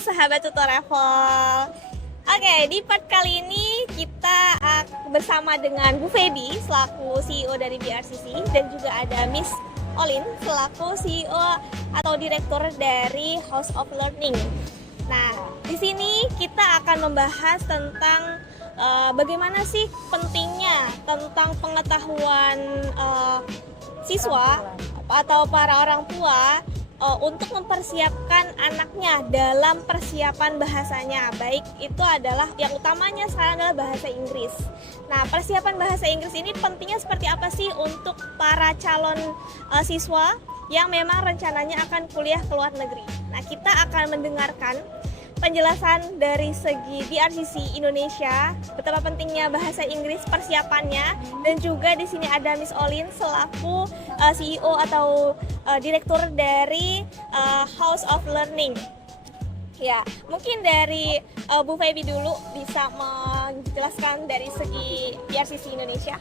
sahabat tutor level. Oke, di part kali ini kita bersama dengan Bu Feby selaku CEO dari BRCC dan juga ada Miss Olin selaku CEO atau direktur dari House of Learning. Nah, di sini kita akan membahas tentang bagaimana sih pentingnya tentang pengetahuan siswa atau para orang tua untuk mempersiapkan anaknya dalam persiapan bahasanya. Baik itu adalah yang utamanya sekarang adalah bahasa Inggris. Nah, persiapan bahasa Inggris ini pentingnya seperti apa sih untuk para calon siswa yang memang rencananya akan kuliah ke luar negeri. Nah, kita akan mendengarkan penjelasan dari segi BRCC Indonesia betapa pentingnya bahasa Inggris persiapannya, dan juga di sini ada Miss Olin selaku CEO atau direktur dari House of Learning. Ya, mungkin dari Bu Feby dulu bisa menjelaskan dari segi BRCC Indonesia.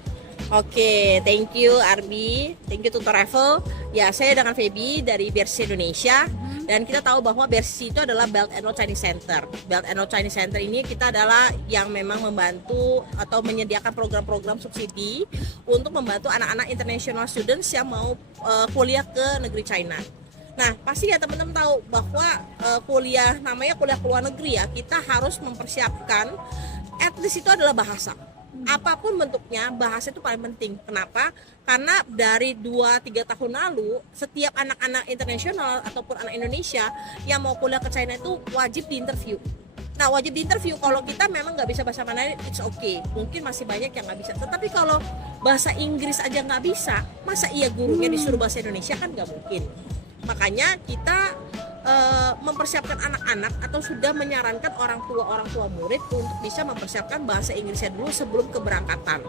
Oke, thank you Arbi, thank you Tutor Travel. Ya, saya dengan Feby dari BRCC Indonesia. Dan kita tahu bahwa BRCC itu adalah Belt and Road Training Center. Belt and Road Training Center ini kita adalah yang memang membantu atau menyediakan program-program subsidi untuk membantu anak-anak international students yang mau kuliah ke negeri China. Nah, pasti ya teman-teman tahu bahwa kuliah namanya kuliah ke luar negeri ya, kita harus mempersiapkan at least itu adalah bahasa. Apapun bentuknya, bahasa itu paling penting. Kenapa? Karena dari 2-3 tahun lalu, setiap anak-anak internasional ataupun anak Indonesia yang mau kuliah ke China itu wajib diinterview. Nah, wajib diinterview. Kalau kita memang nggak bisa bahasa Mandarin, it's okay. Mungkin masih banyak yang nggak bisa. Tetapi kalau bahasa Inggris aja nggak bisa, masa iya gurunya disuruh bahasa Indonesia? Kan nggak mungkin. Makanya kita mempersiapkan anak-anak atau sudah menyarankan orang tua murid untuk bisa mempersiapkan bahasa Inggrisnya dulu sebelum keberangkatan.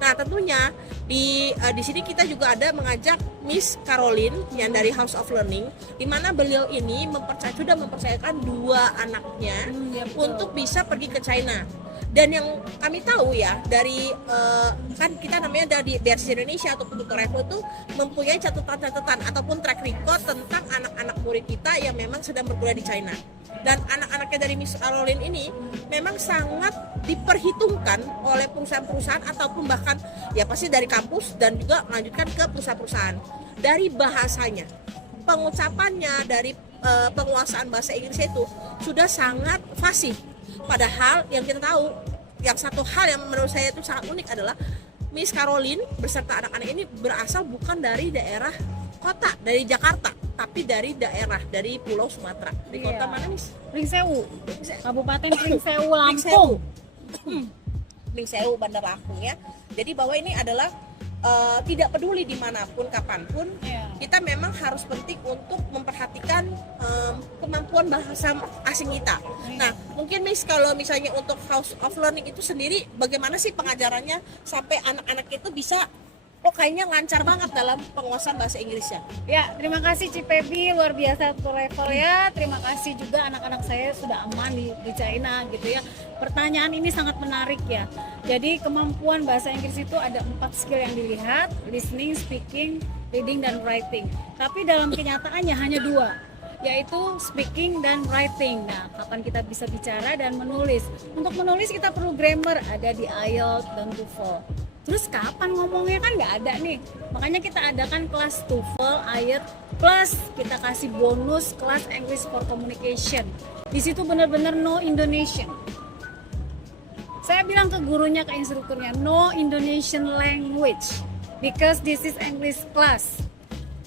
Nah, tentunya di sini kita juga ada mengajak Miss Caroline yang dari House of Learning, di mana beliau ini sudah mempercayakan 2 anaknya untuk bisa pergi ke China. Dan yang kami tahu ya dari kan kita namanya dari BRCC Indonesia ataupun Tutor Travel itu mempunyai catatan-catatan ataupun track record tentang anak-anak murid kita yang memang sedang berkuliah di China. Dan anak-anaknya dari Miss Caroline ini memang sangat diperhitungkan oleh perusahaan-perusahaan ataupun bahkan ya pasti dari kampus dan juga melanjutkan ke perusahaan-perusahaan. Dari bahasanya, pengucapannya, dari penguasaan bahasa Inggrisnya itu sudah sangat fasih. Padahal yang kita tahu, yang satu hal yang menurut saya itu sangat unik adalah Miss Caroline beserta anak-anak ini berasal bukan dari daerah kota, dari Jakarta, tapi dari daerah, dari Pulau Sumatera. Di kota mana, Miss? Pringsewu, Kabupaten Pringsewu, Lampung. Pringsewu, Bandar Lampung ya. Jadi bahwa ini adalah tidak peduli dimanapun, kapanpun, kita memang harus penting untuk memperhatikan kemampuan bahasa asing kita. Nah, mungkin Miss kalau misalnya untuk House of Learning itu sendiri, bagaimana sih pengajarannya sampai anak-anak itu bisa kayaknya lancar banget dalam penguasaan bahasa Inggrisnya? Ya, terima kasih Cipebi, luar biasa tuh level ya. Terima kasih juga anak-anak saya sudah aman di China gitu ya. Pertanyaan ini sangat menarik ya. Jadi kemampuan bahasa Inggris itu ada 4 skill yang dilihat: listening, speaking, reading, dan writing. Tapi dalam kenyataannya hanya 2, yaitu speaking dan writing. Nah, kapan kita bisa bicara dan menulis? Untuk menulis kita perlu grammar, ada di IELTS dan TOEFL. Terus kapan ngomongnya kan nggak ada nih. Makanya kita adakan kelas TOEFL, IELTS, plus kita kasih bonus kelas English for Communication. Di situ benar-benar no Indonesian. Saya bilang ke gurunya, ke instrukturnya, no Indonesian language, because this is English class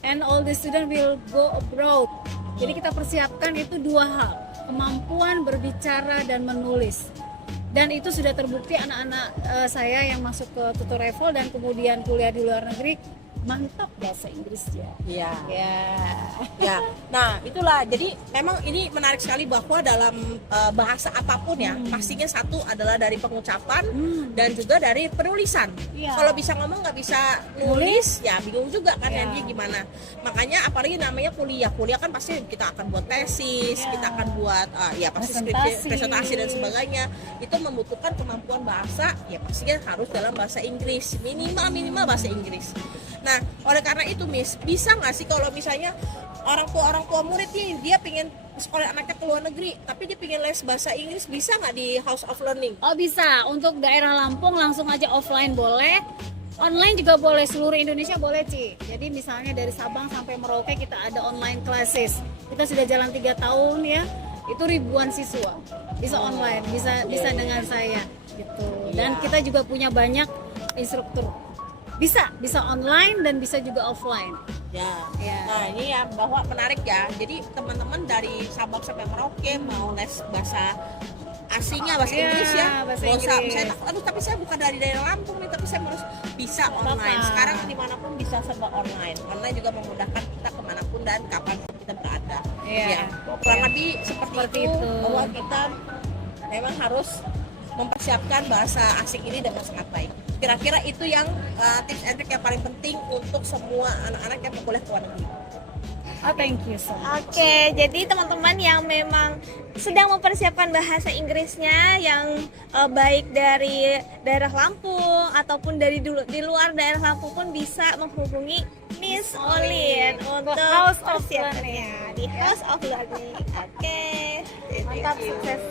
and all the student will go abroad. Jadi kita persiapkan itu 2 hal, kemampuan berbicara dan menulis. Dan itu sudah terbukti anak-anak saya yang masuk ke Tutor Travel dan kemudian kuliah di luar negeri mantap bahasa Inggrisnya. Iya. Ya. Nah, itulah. Jadi memang ini menarik sekali bahwa dalam bahasa apapun ya, pastinya satu adalah dari pengucapan dan juga dari penulisan. Kalau bisa ngomong nggak bisa nulis, ya bingung juga kan nanti gimana. Makanya apalagi namanya kuliah kan pasti kita akan buat tesis, kita akan buat ya pasti presentasi dan sebagainya. Itu membutuhkan kemampuan bahasa, ya pastinya harus dalam bahasa Inggris, minimal bahasa Inggris. Nah, oleh karena itu Miss, bisa nggak sih kalau misalnya orang tua murid nih, dia pengen sekolah anaknya ke luar negeri, tapi dia pengen les bahasa Inggris, bisa nggak di House of Learning? Oh bisa, untuk daerah Lampung langsung aja offline boleh, online juga boleh, seluruh Indonesia boleh Ci. Jadi misalnya dari Sabang sampai Merauke kita ada online classes. Kita sudah jalan 3 tahun ya, itu ribuan siswa bisa online, bisa dengan saya gitu. Dan Iya. kita juga punya banyak instruktur. Bisa online dan bisa juga offline. Ya. Ya. Nah ini ya bahwa menarik ya. Jadi teman-teman dari Sabang sampai Merauke mau les bahasa asingnya, bahasa Iya, Inggris ya. bahasa Nggak usah, Inggris. saya takut, aduh tapi saya bukan dari daerah Lampung nih, tapi saya harus bisa Nggak online. apa-apa. Sekarang dimanapun bisa serba online. Online juga memudahkan kita kemanapun dan kapan kita berada. Iya. Ya, kurang lebih seperti itu, bahwa kita memang harus mempersiapkan bahasa asing ini dengan sangat baik. Kira-kira itu yang tips and trick yang paling penting untuk semua anak-anak yang mau kuliah ke luar negeri. Oh, thank you so much. Oke, jadi teman-teman yang memang sedang mempersiapkan bahasa Inggrisnya yang baik dari daerah Lampung ataupun di luar daerah Lampung pun bisa menghubungi Miss Olin untuk House of persiapannya di House of Learning. Oke, mantap, sukses.